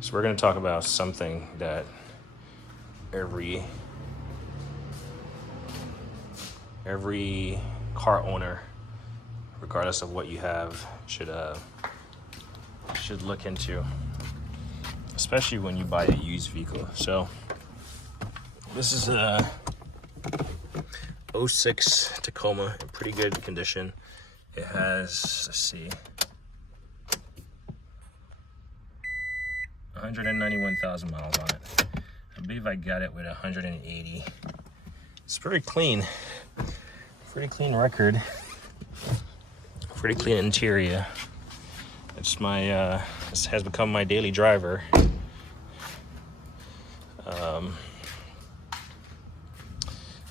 So we're going to talk about something that every car owner, regardless of what you have, should look into, especially when you buy a used vehicle. So this is a '06 Tacoma in pretty good condition. It has, let's see, 191,000 miles on it. I believe I got it with 180. It's pretty clean record. Pretty clean interior. It's my this has become my daily driver.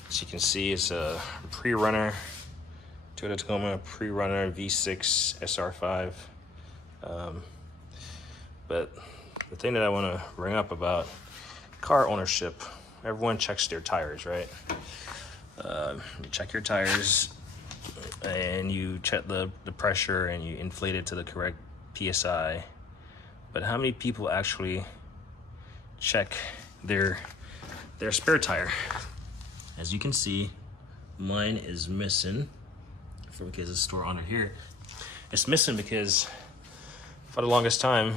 As you can see, it's a pre-runner Toyota Tacoma pre-runner V6 SR5. But the thing that I want to bring up about car ownership, everyone checks their tires, right? You check your tires and you check the pressure and you inflate it to the correct PSI. But how many people actually check their spare tire? As you can see, mine is missing. Because it's stored under here. It's missing because for the longest time,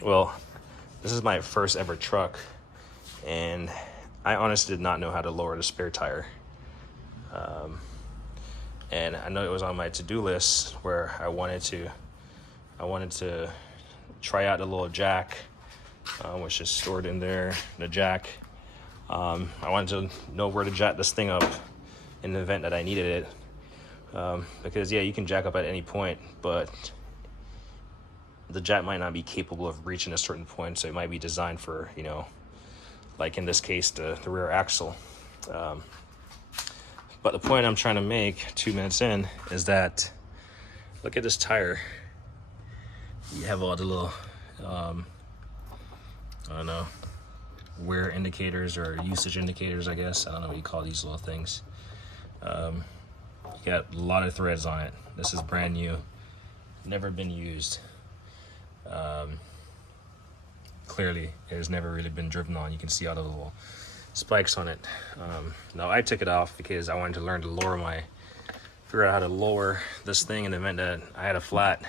well, this is my first ever truck, and I honestly did not know how to lower the spare tire. And I know it was on my to-do list where I wanted to try out the little jack, which is stored in there, the jack. I wanted to know where to jack this thing up in the event that I needed it. Because yeah, you can jack up at any point, but the jack might not be capable of reaching a certain point, so it might be designed for, like in this case, the rear axle. But the point I'm trying to make 2 minutes in is that look at this tire. You have all the little I don't know, wear indicators or usage indicators, I guess. I don't know what you call these little things. You got a lot of threads on it. This is brand new, never been used. Clearly, it has never really been driven on. You can see all the little spikes on it. Now I took it off because I wanted to learn to figure out how to lower this thing in the event that I had a flat.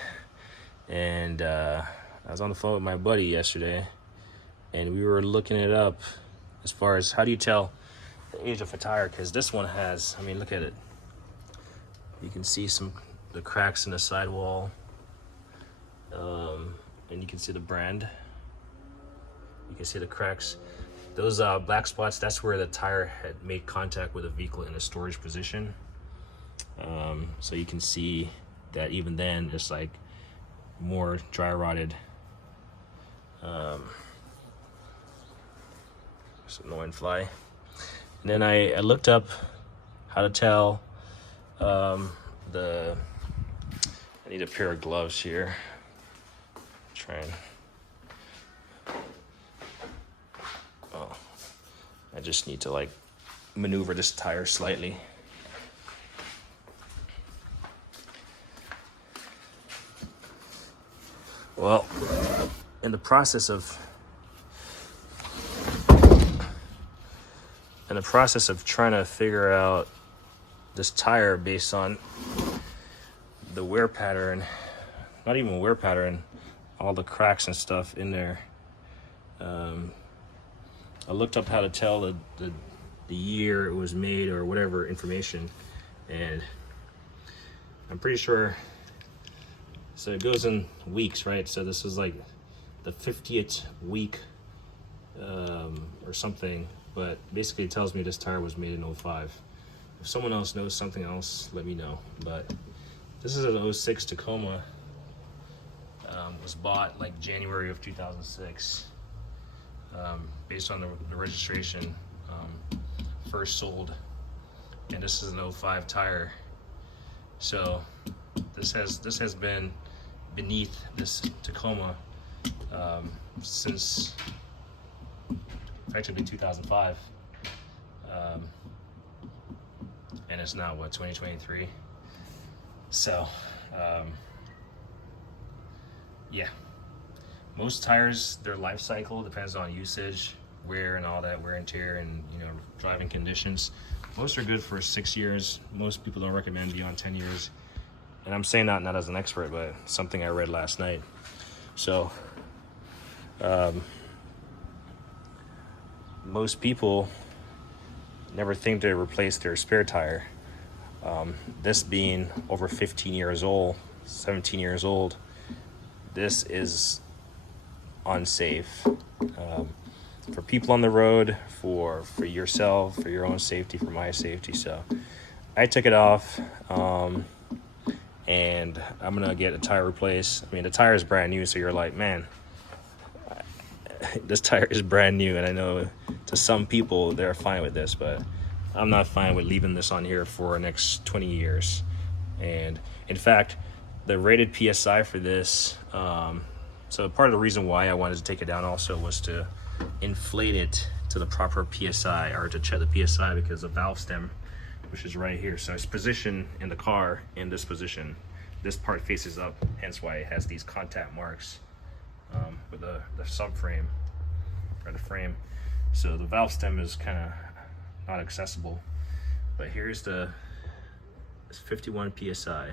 And I was on the phone with my buddy yesterday, and we were looking it up as far as how do you tell the age of a tire, because this one has, I mean, look at it. You can see the cracks in the sidewall, and you can see the brand. You can see the cracks. Those black spots, that's where the tire had made contact with a vehicle in a storage position. So you can see that even then, it's like more dry rotted. It's an annoying fly. And then I looked up how to tell I need a pair of gloves here. I just need to like maneuver this tire slightly. Well, in the process of trying to figure out this tire based on the wear pattern, not even wear pattern, all the cracks and stuff in there. I looked up how to tell the year it was made or whatever information, and I'm pretty sure, so it goes in weeks, right? So this is like the 50th week or something, but basically it tells me this tire was made in '05. If someone else knows something else, let me know. But this is an '06 Tacoma. Was bought like January of 2006. Based on the registration, first sold, and this is an '05 tire. So this has been beneath this Tacoma since effectively 2005, and it's now what, 2023. So yeah, Most tires, their life cycle depends on usage, wear and all that, wear and tear, and driving conditions. Most are good for 6 years. Most people don't recommend beyond 10 years. And I'm saying that not as an expert, but something I read last night. So most people never think to replace their spare tire. This being over 15 years old, 17 years old, this is unsafe for people on the road, for yourself, for your own safety, for my safety. So I took it off, and I'm gonna get a tire replaced. I mean, the tire is brand new, so you're like, man, this tire is brand new. And I know to some people they're fine with this, but I'm not fine with leaving this on here for the next 20 years. And in fact, the rated PSI for this, so part of the reason why I wanted to take it down also was to inflate it to the proper PSI, or to check the PSI, because the valve stem, which is right here, so it's positioned in the car in this position. This part faces up, hence why it has these contact marks with the subframe or the frame. So the valve stem is kind of not accessible. But here's it's 51 PSI.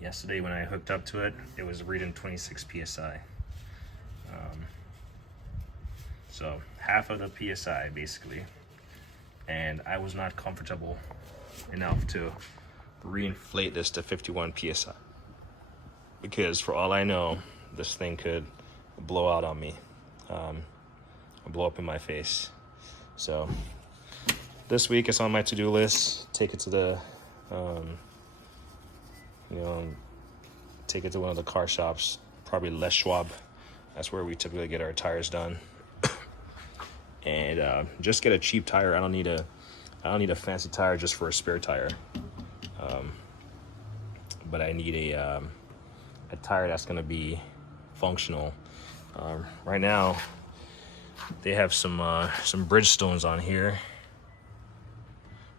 Yesterday when I hooked up to it, it was reading 26 PSI. So half of the PSI basically. And I was not comfortable enough to reinflate this to 51 PSI. Because for all I know, this thing could blow out on me, blow up in my face. So this week it's on my to-do list. Take it to the, take it to one of the car shops, probably Les Schwab. That's where we typically get our tires done. And just get a cheap tire. I don't need a fancy tire just for a spare tire. But I need a tire that's going to be functional. Right now, they have some Bridgestones on here.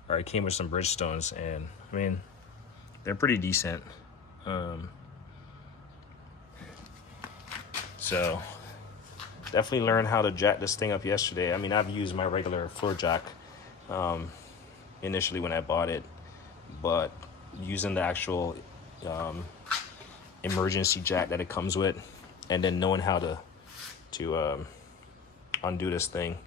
Or it came with some Bridgestones, and I mean, they're pretty decent. So definitely learned how to jack this thing up yesterday. I mean, I've used my regular floor jack initially when I bought it, but using the actual emergency jack that it comes with, and then knowing how to undo this thing.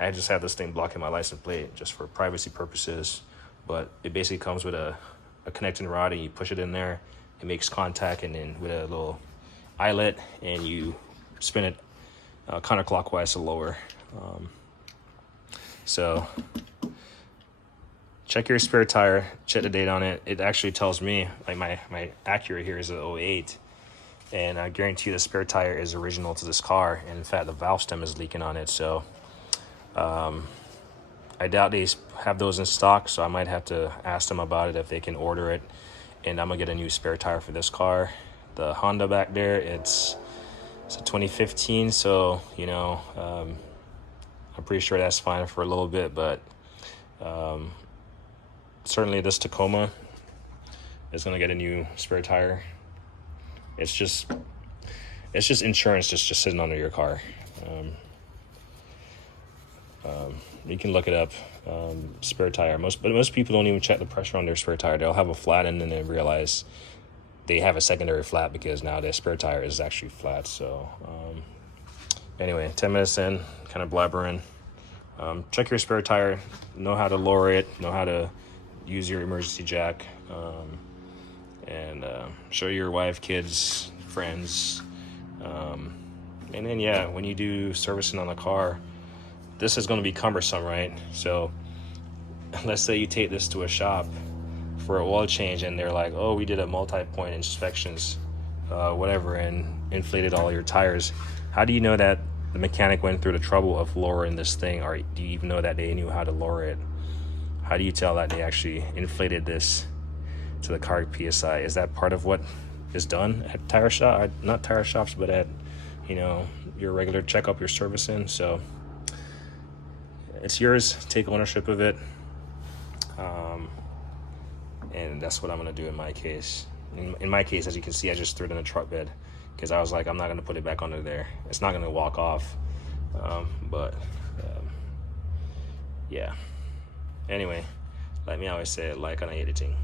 I just have this thing blocking my license plate just for privacy purposes, but it basically comes with a connecting rod, and you push it in there, it makes contact, and then with a little eyelet, and you spin it counterclockwise to lower. So check your spare tire, check the date on it. It actually tells me, like my Acura here is an 08, and I guarantee you the spare tire is original to this car, and in fact the valve stem is leaking on it. So I doubt they have those in stock, so I might have to ask them about it if they can order it, and I'm gonna get a new spare tire for this car. The Honda back there, it's a 2015, so I'm pretty sure that's fine for a little bit, but certainly this Tacoma is gonna get a new spare tire. It's just insurance just sitting under your car. You can look it up, spare tire. Most people don't even check the pressure on their spare tire. They'll have a flat, and then they realize they have a secondary flat because now their spare tire is actually flat. So anyway, 10 minutes in, kind of blabbering. Check your spare tire, know how to lower it, know how to use your emergency jack, and show your wife, kids, friends. And then, yeah, when you do servicing on the car, this is going to be cumbersome, right? So let's say you take this to a shop for an oil change, and they're like, oh, we did a multi-point inspections, whatever, and inflated all your tires. How do you know that the mechanic went through the trouble of lowering this thing, or do you even know that they knew how to lower it? How do you tell that they actually inflated this to the car PSI? Is that part of what is done at tire shop? Not tire shops, but at your regular checkup, your servicing. So it's yours. Take ownership of it, and that's what I'm gonna do in my case. In my case, as you can see, I just threw it in the truck bed because I was like, I'm not gonna put it back under there. It's not gonna walk off. Yeah. Anyway, like me always say, like on editing.